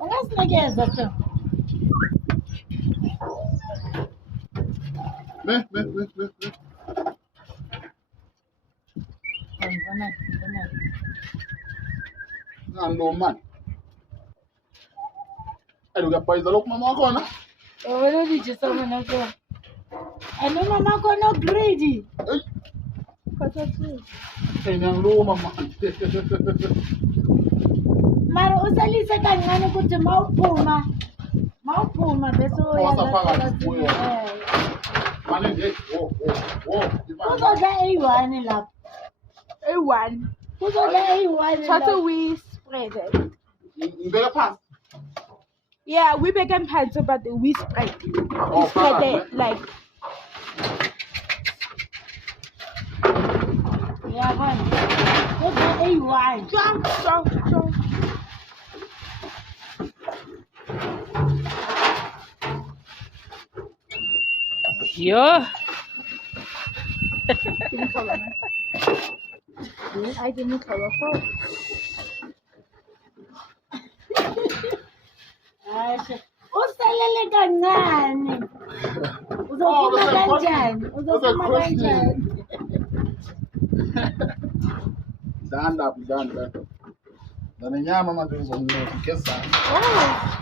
Ungasinikeza tu. Le. Ngibona. Ngani lo man? Uyaphayiza lokhu mama wakhona? Wena lijisa mina ko. Ano mama ko no greedy. Ngiyangiluma mama. Mara usalise kancane ukuthi mawuphuma bese Wasaphakathi. Manje nje uzodla eyi-1 lapho. A1. Uzodla eyi-1 Total we spread it. ngibeka phansi. Yeah, we begin pants but we spread. We spread it like. Uyabona? Uzodla eyi-1. Strong. Yo. Didn't color me. I didn't color for. Usalele kancane. Uzophuma kanjani? Danda. Dana nyama manje ngizongikesa. Oh.